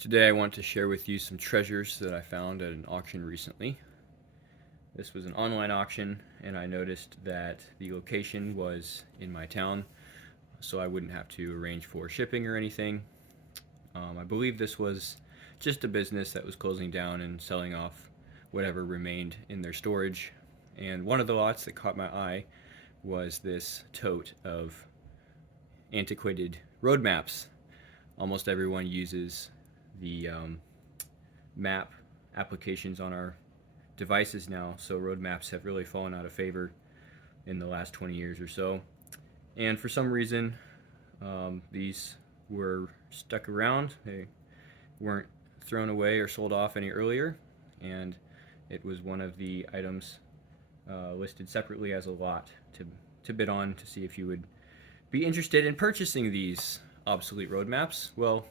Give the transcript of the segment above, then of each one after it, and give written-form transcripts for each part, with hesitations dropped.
Today I want to share with you some treasures that I found at an auction recently. This was an online auction and I noticed that the location was in my town, so I wouldn't have to arrange for shipping or anything. I believe this was just a business that was closing down and selling off whatever remained in their storage. And one of the lots that caught my eye was this tote of antiquated road maps. Almost everyone uses the map applications on our devices now, so road maps have really fallen out of favor in the last 20 years or so. And for some reason, these were stuck around. They weren't thrown away or sold off any earlier, and it was one of the items listed separately as a lot to bid on to see if you would be interested in purchasing these obsolete road maps. Well,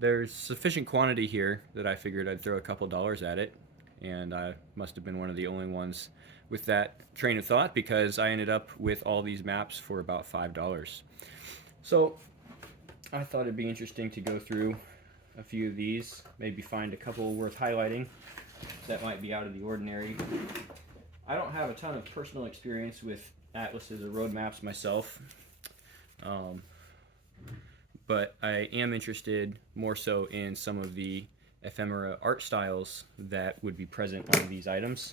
there's sufficient quantity here that I figured I'd throw a couple dollars at it, and I must have been one of the only ones with that train of thought because I ended up with all these maps for about $5. So I thought it'd be interesting to go through a few of these, maybe find a couple worth highlighting that might be out of the ordinary. I don't have a ton of personal experience with atlases or road maps myself, but I am interested more so in some of the ephemera art styles that would be present on these items.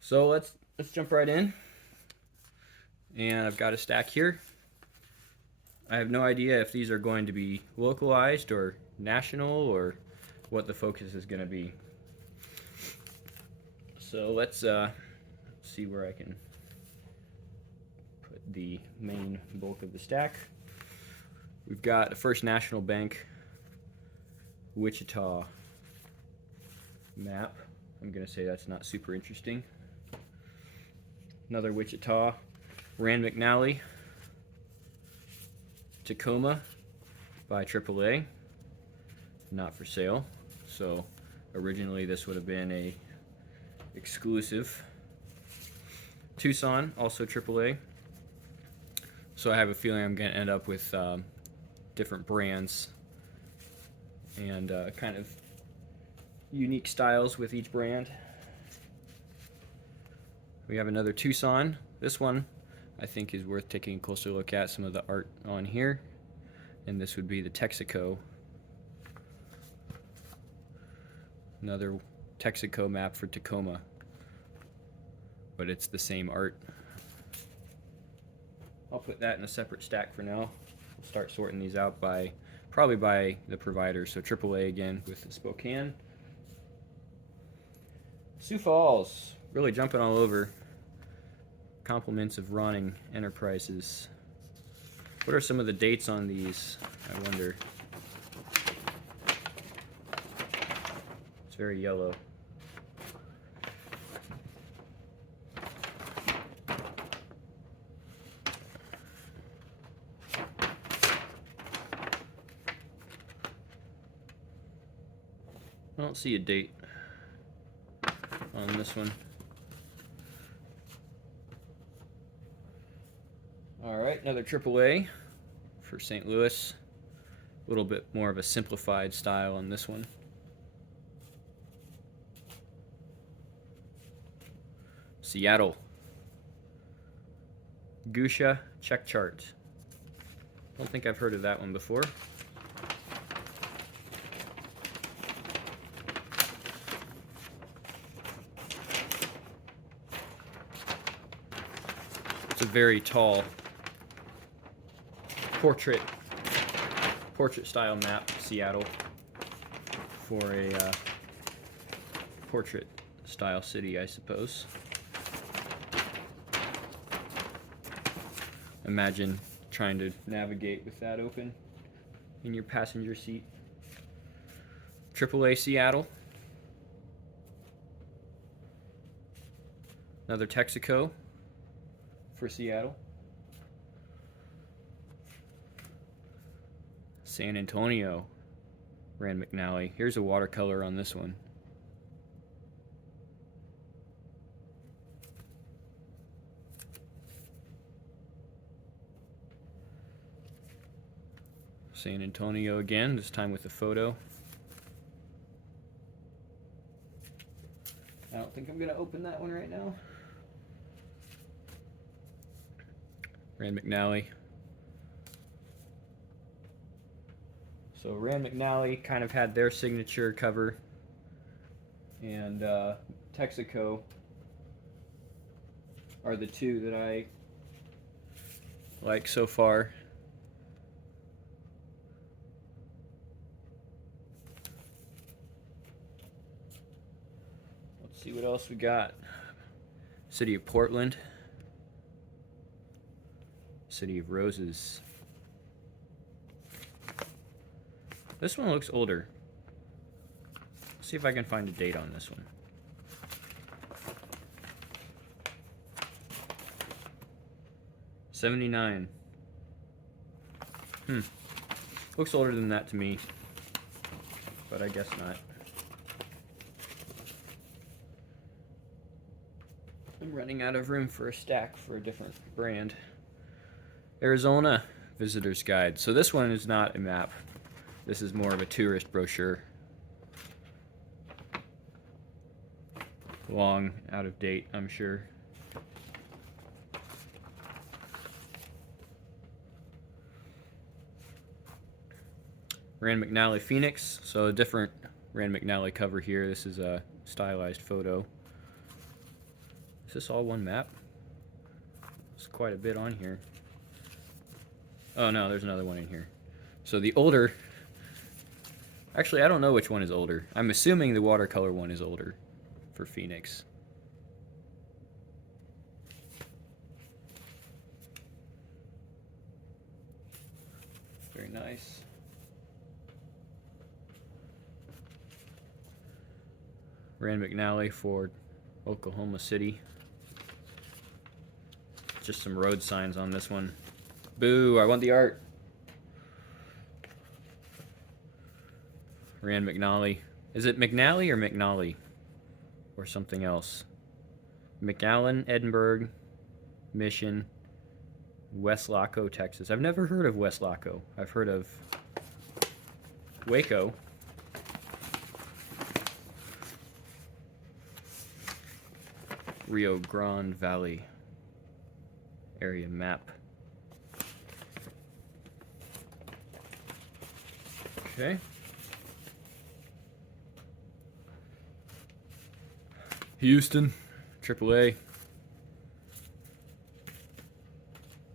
So let's jump right in. And I've got a stack here. I have no idea if these are going to be localized or national or what the focus is going to be. So let's see where I can put the main bulk of the stack. We've got a First National Bank Wichita map. I'm going to say that's not super interesting. Another Wichita, Rand McNally, Tacoma by AAA, not for sale. So originally this would have been a exclusive. Tucson, also AAA. So I have a feeling I'm going to end up with different brands and kind of unique styles with each brand. We have another Tucson. This one I think is worth taking a closer look at, some of the art on here. And this would be the Texaco. Another Texaco map for Tacoma, but it's the same art. I'll put that in a separate stack for now. We'll start sorting these out probably by the provider. So AAA again with the Spokane. Sioux Falls, really jumping all over. Compliments of Ronning Enterprises. What are some of the dates on these? I wonder. It's very yellow. I don't see a date on this one. Alright, another AAA for St. Louis. A little bit more of a simplified style on this one. Seattle. Gusha Check Chart. Don't think I've heard of that one before. It's a very tall portrait style map, Seattle, for a portrait style city, I suppose. Imagine trying to navigate with that open in your passenger seat. AAA Seattle. Another Texaco for Seattle. San Antonio, Rand McNally. Here's a watercolor on this one. San Antonio again, this time with a photo. I don't think I'm going to open that one right now. Rand McNally. So Rand McNally kind of had their signature cover, and Texaco are the two that I like so far. Let's see what else we got. City of Portland. City of Roses. This one looks older. Let's see if I can find a date on this one. '79. Looks older than that to me, but I guess not. I'm running out of room for a stack for a different brand. Arizona Visitor's Guide. So this one is not a map. This is more of a tourist brochure. Long, out of date, I'm sure. Rand McNally Phoenix. So a different Rand McNally cover here. This is a stylized photo. Is this all one map? There's quite a bit on here. Oh no, there's another one in here. So the older... Actually, I don't know which one is older. I'm assuming the watercolor one is older for Phoenix. Very nice. Rand McNally for Oklahoma City. Just some road signs on this one. Boo, I want the art. Rand McNally. Is it McNally or McNally? Or something else? McAllen, Edinburgh, Mission, West Laco, Texas. I've never heard of West Laco. I've heard of Waco. Rio Grande Valley area map. Okay. Houston, AAA.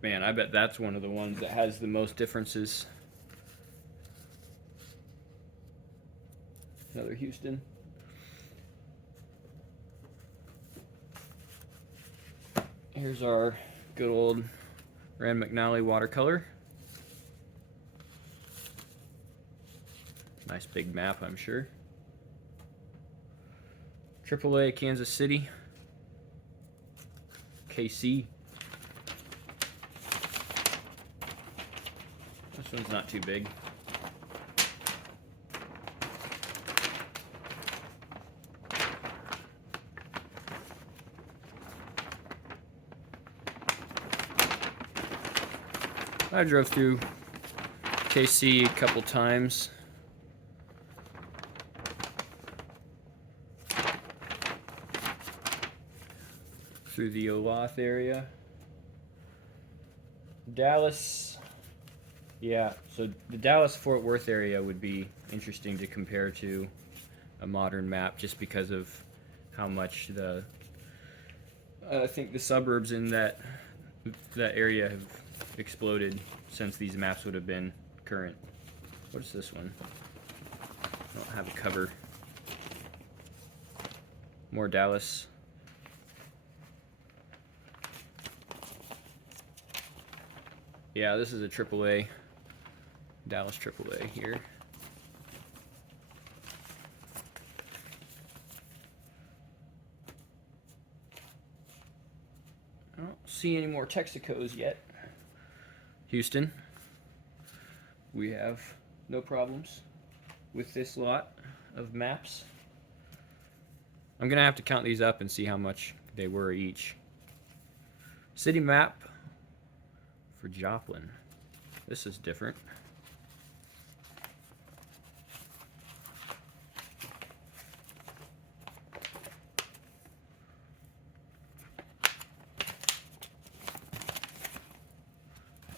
Man, I bet that's one of the ones that has the most differences. Another Houston. Here's our good old Rand McNally watercolor. Nice big map, I'm sure. AAA Kansas City. KC. This one's not too big. I drove through KC a couple times. Through the Olathe area. Dallas. Yeah, so the Dallas-Fort Worth area would be interesting to compare to a modern map just because of how much the I think the suburbs in that area have exploded since these maps would have been current. What is this one? I don't have a cover. More Dallas. Yeah, this is a AAA, Dallas AAA here. I don't see any more Texacos yet. Houston, we have no problems with this lot of maps. I'm gonna have to count these up and see how much they were each. City map for Joplin. This is different.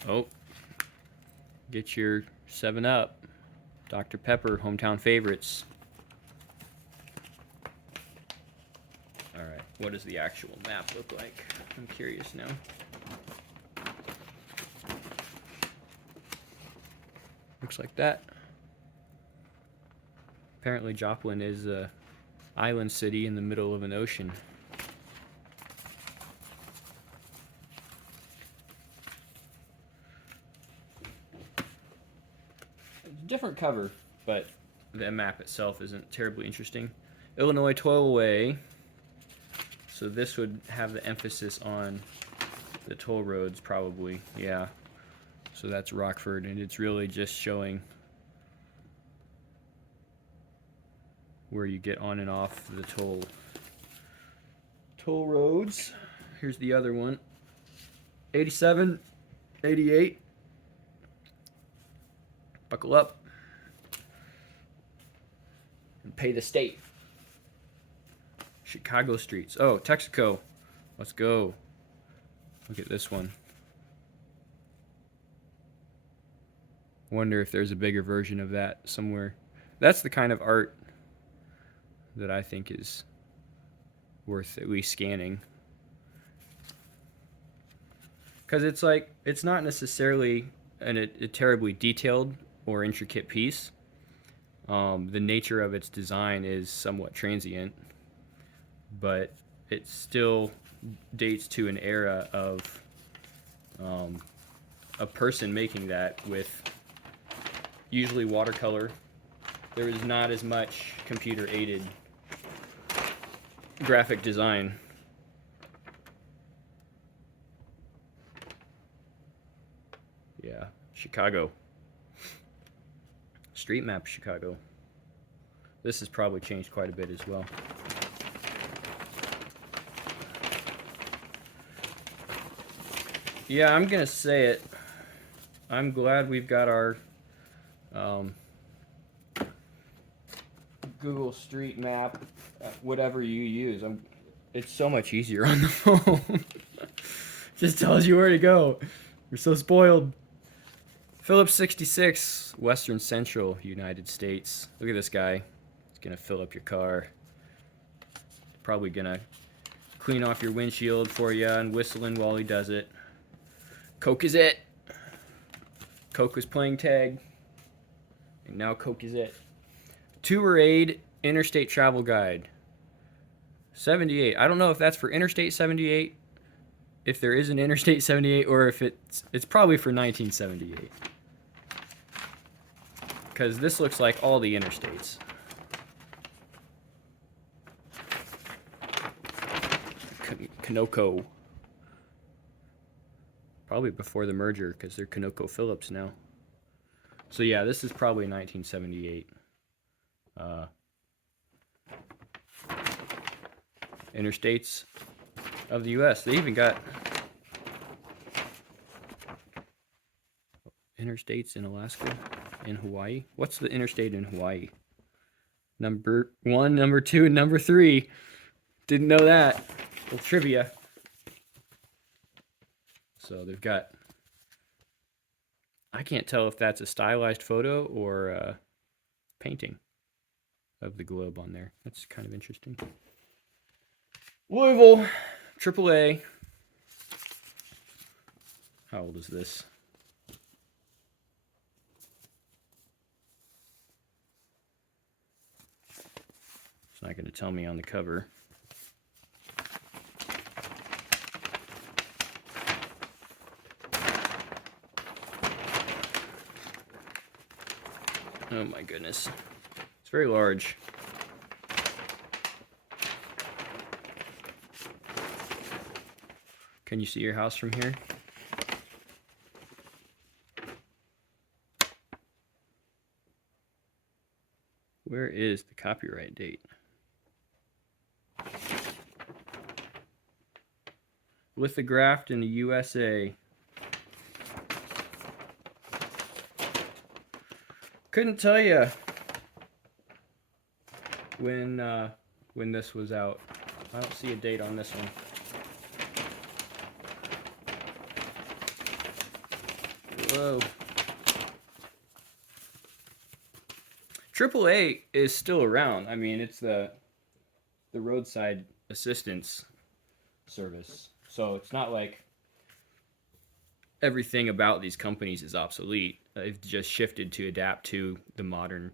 Oh, get your 7-Up. Dr. Pepper, hometown favorites. Alright, what does the actual map look like? I'm curious now. Looks like that. Apparently Joplin is an island city in the middle of an ocean. Different cover, but the map itself isn't terribly interesting. Illinois Tollway. So this would have the emphasis on the toll roads, probably. Yeah. So that's Rockford, and it's really just showing where you get on and off the toll roads. Here's the other one. 87, 88. Buckle up and pay the state. Chicago streets. Oh, Texaco. Let's go. Look at this one. Wonder if there's a bigger version of that somewhere. That's the kind of art that I think is worth at least scanning. Because it's like, it's not necessarily a terribly detailed or intricate piece. The nature of its design is somewhat transient, but it still dates to an era of a person making that with usually watercolor. There is not as much computer-aided graphic design. Yeah, Chicago. Street map Chicago. This has probably changed quite a bit as well. Yeah, I'm gonna say it. I'm glad we've got our Google Street Map, whatever you use. It's so much easier on the phone. Just tells you where to go. We're so spoiled. Phillips 66, Western Central, United States. Look at this guy. He's gonna fill up your car. Probably gonna clean off your windshield for you and whistling while he does it. Coke is it. Coke was playing tag. And now Coke is it. Tour Aid Interstate Travel Guide. 78. I don't know if that's for Interstate 78, if there is an Interstate 78, or if it's probably for 1978. Because this looks like all the interstates. Conoco. Probably before the merger, because they're ConocoPhillips now. So yeah, this is probably 1978. Interstates of the U.S. They even got interstates in Alaska and Hawaii. What's the interstate in Hawaii? Number 1, number 2, and number 3. Didn't know that. Little trivia. So they've got, I can't tell if that's a stylized photo or a painting of the globe on there. That's kind of interesting. Louisville, AAA. How old is this? It's not going to tell me on the cover. Oh my goodness. It's very large. Can you see your house from here? Where is the copyright date? Lithographed in the USA. Couldn't tell you when this was out. I don't see a date on this one. Whoa. AAA is still around. I mean, it's the roadside assistance service. So it's not like everything about these companies is obsolete. They've just shifted to adapt to the modern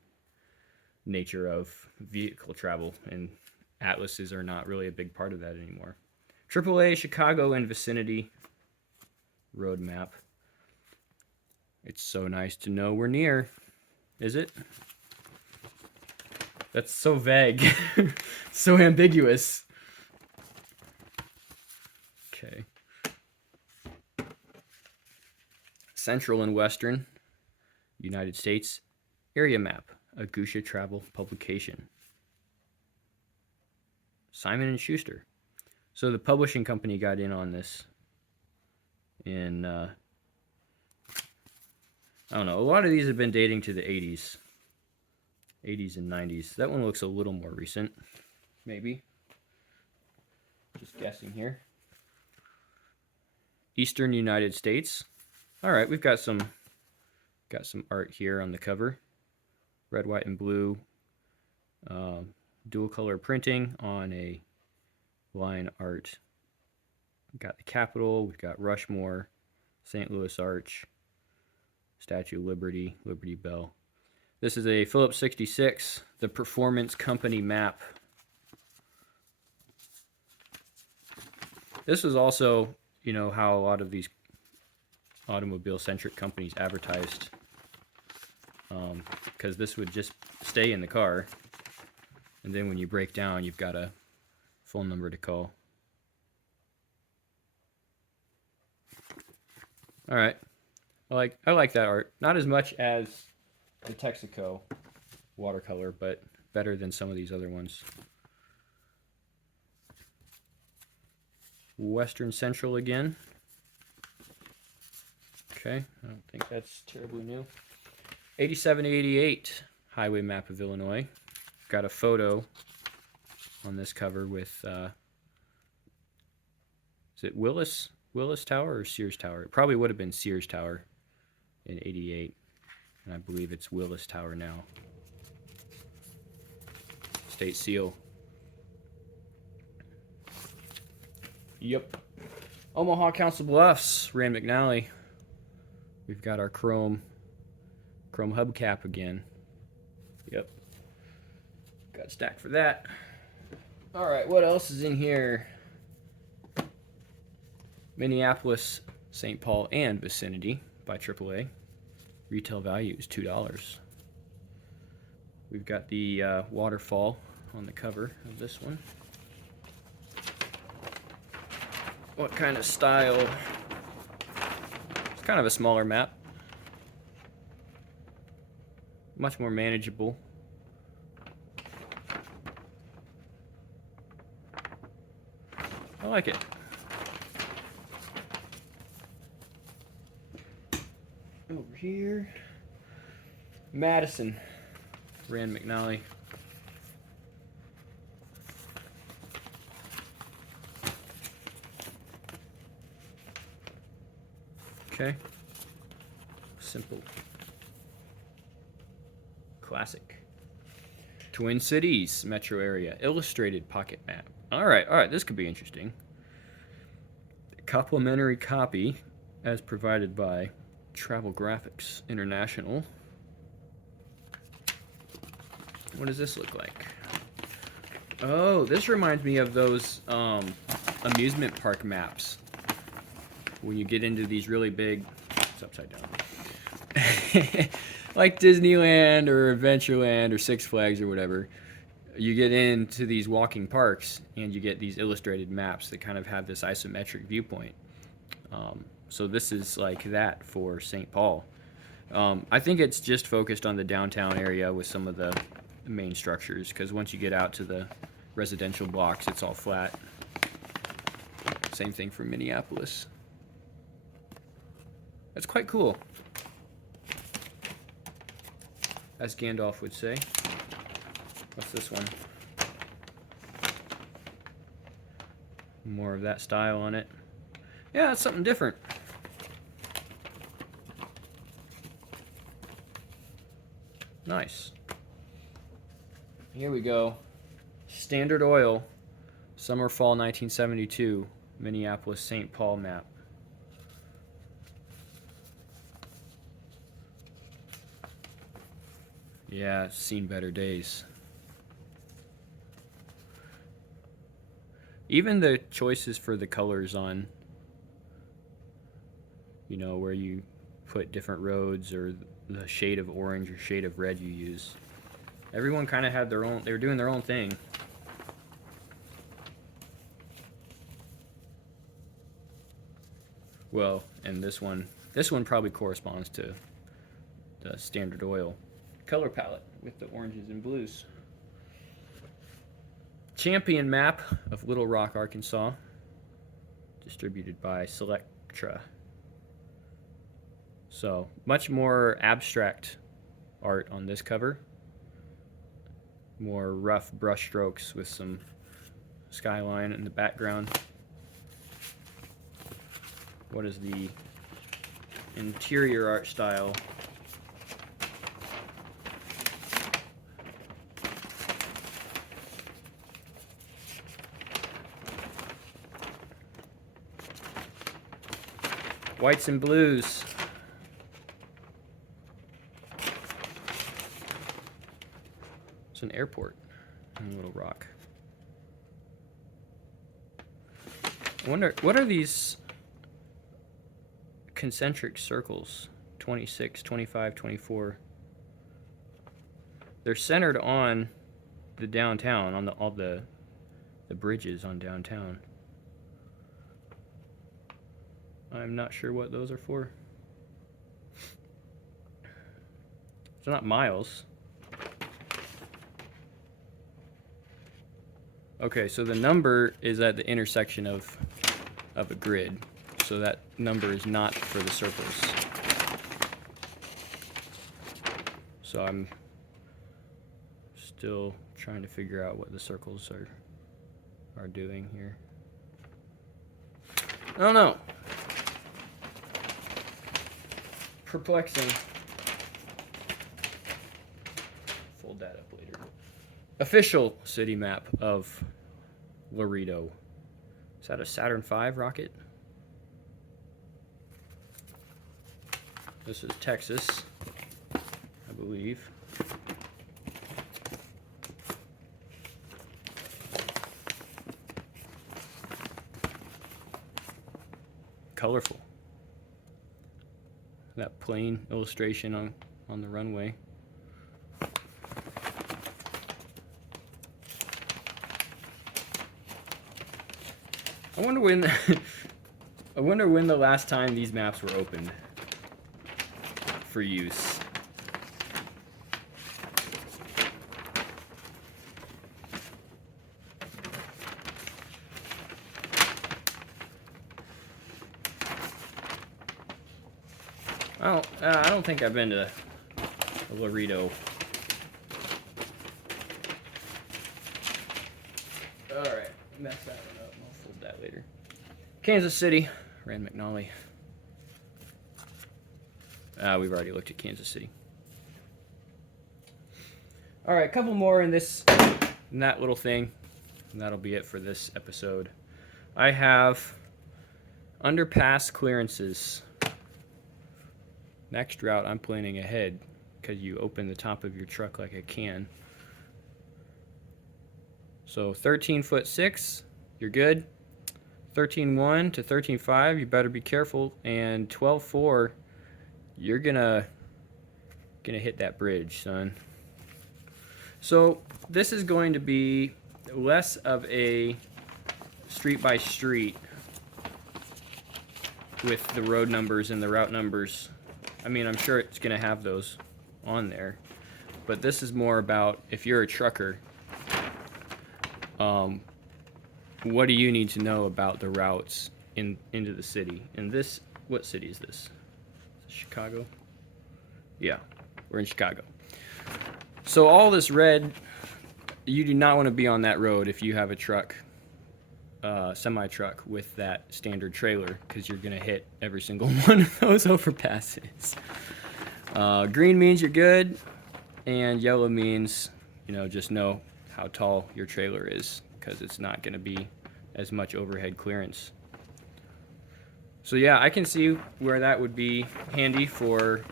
nature of vehicle travel, and atlases are not really a big part of that anymore. AAA Chicago and vicinity road map. It's so nice to know we're near. Is it? That's so vague. So ambiguous. Okay. Central and Western United States area map, a Gusha travel publication. Simon and Schuster. So the publishing company got in on this in I don't know. A lot of these have been dating to the 80s and 90s. That one looks a little more recent, maybe. Just guessing here. Eastern United States. All right, we've got some art here on the cover. Red, white, and blue. Dual color printing on a line art. We've got the Capitol. We've got Rushmore, St. Louis Arch, Statue of Liberty, Liberty Bell. This is a Phillips 66, the Performance Company map. This is also, you know, how a lot of these automobile-centric companies advertised, because this would just stay in the car, and then when you break down, you've got a phone number to call. All right, I like that art. Not as much as the Texaco watercolor, but better than some of these other ones. Western Central again. Okay, I don't think that's terribly new. 87 to 88 highway map of Illinois. Got a photo on this cover with is it Willis Tower or Sears Tower? It probably would have been Sears Tower in 88, and I believe it's Willis Tower now. State seal. Yep. Omaha Council Bluffs, Rand McNally. We've got our chrome hubcap again. Yep. Got a stack for that. All right, what else is in here? Minneapolis, St. Paul, and vicinity by AAA. Retail value is $2. We've got the waterfall on the cover of this one. What kind of style? It's kind of a smaller map. Much more manageable. I like it. Over here, Madison, Rand McNally. Okay. Simple. Classic. Twin Cities metro area illustrated pocket map. All right, this could be interesting. Complimentary copy as provided by Travel Graphics International. What does this look like? Oh, this reminds me of those amusement park maps. When you get into these really big, it's upside down, like Disneyland or Adventureland or Six Flags or whatever, you get into these walking parks and you get these illustrated maps that kind of have this isometric viewpoint. So this is like that for St. Paul. I think it's just focused on the downtown area with some of the main structures, because once you get out to the residential blocks, it's all flat. Same thing for Minneapolis. That's quite cool, as Gandalf would say. What's this one? More of that style on it. Yeah, it's something different. Nice. Here we go. Standard Oil, Summer Fall 1972, Minneapolis St. Paul map. Yeah, it's seen better days. Even the choices for the colors on, you know, where you put different roads or the shade of orange or shade of red you use. Everyone kind of had their own, they were doing their own thing. Well, and this one probably corresponds to the Standard Oil color palette with the oranges and blues. Champion map of Little Rock, Arkansas, distributed by Selectra. So, much more abstract art on this cover. More rough brush strokes with some skyline in the background. What is the interior art style? Whites and blues. It's an airport in Little Rock. I wonder, what are these concentric circles? 26, 25, 24. They're centered on the downtown, on all the bridges on downtown. I'm not sure what those are for. They're not miles. Okay, so the number is at the intersection of a grid. So that number is not for the circles. So I'm still trying to figure out what the circles are doing here. I don't know. Perplexing. Fold that up later. Official city map of Laredo. Is that a Saturn V rocket? This is Texas, I believe. Colorful. That plain illustration on the runway. I wonder when the last time these maps were opened for use. I don't think I've been to Laredo. All right, mess that one up. I'll fold that later. Kansas City, Rand McNally. We've already looked at Kansas City. All right, a couple more in that little thing, and that'll be it for this episode. I have underpass clearances. Next route, I'm planning ahead because you open the top of your truck like a can. So 13'6", you're good. 13.1 to 13.5, you better be careful. And 12.4, you're gonna hit that bridge, son. So this is going to be less of a street by street with the road numbers and the route numbers. I mean, I'm sure it's going to have those on there, but this is more about if you're a trucker, what do you need to know about the routes into the city? And this, what city is this? Chicago? Yeah, we're in Chicago. So all this red, you do not want to be on that road if you have a truck, semi-truck with that standard trailer, because you're going to hit every single one of those overpasses. Green means you're good, And yellow means, you know, just know how tall your trailer is, because it's not going to be as much overhead clearance. So yeah, I can see where that would be handy for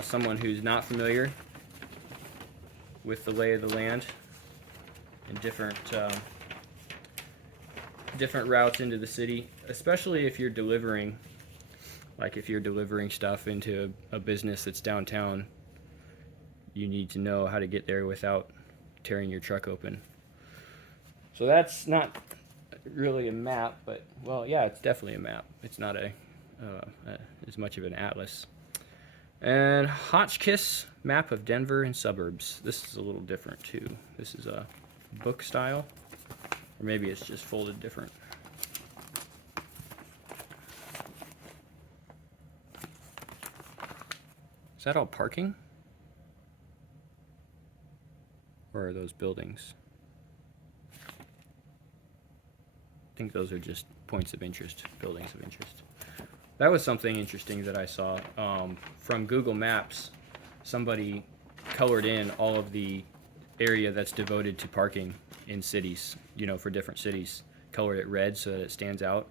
someone who's not familiar with the lay of the land and different routes into the city, especially if you're delivering, like if you're delivering stuff into a business that's downtown. You need to know how to get there without tearing your truck open. So that's not really a map, but, well, yeah, it's definitely a map. It's not as much of an atlas. And Hotchkiss map of Denver and suburbs. This is a little different too. This is a book style, or maybe it's just folded different. Is that all parking? Or are those buildings? I think those are just points of interest, buildings of interest. That was something interesting that I saw from Google Maps. Somebody colored in all of the area that's devoted to parking in cities, you know, for different cities. Colored it red so that it stands out.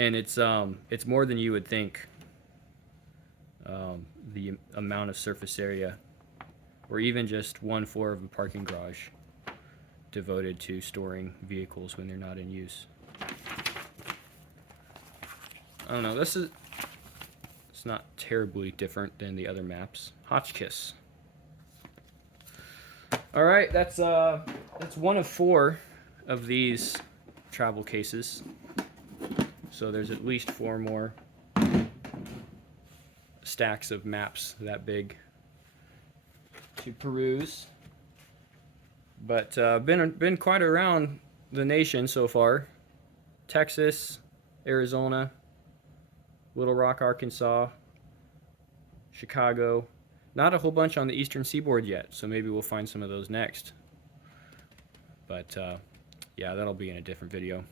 And it's more than you would think, the amount of surface area, or even just one floor of a parking garage devoted to storing vehicles when they're not in use. I don't know, it's not terribly different than the other maps. Hotchkiss. Alright, that's one of 4 of these travel cases. So there's at least 4 more stacks of maps that big to peruse. But been quite around the nation so far. Texas, Arizona, Little Rock, Arkansas, Chicago. Not a whole bunch on the eastern seaboard yet, so maybe we'll find some of those next. But yeah, that'll be in a different video.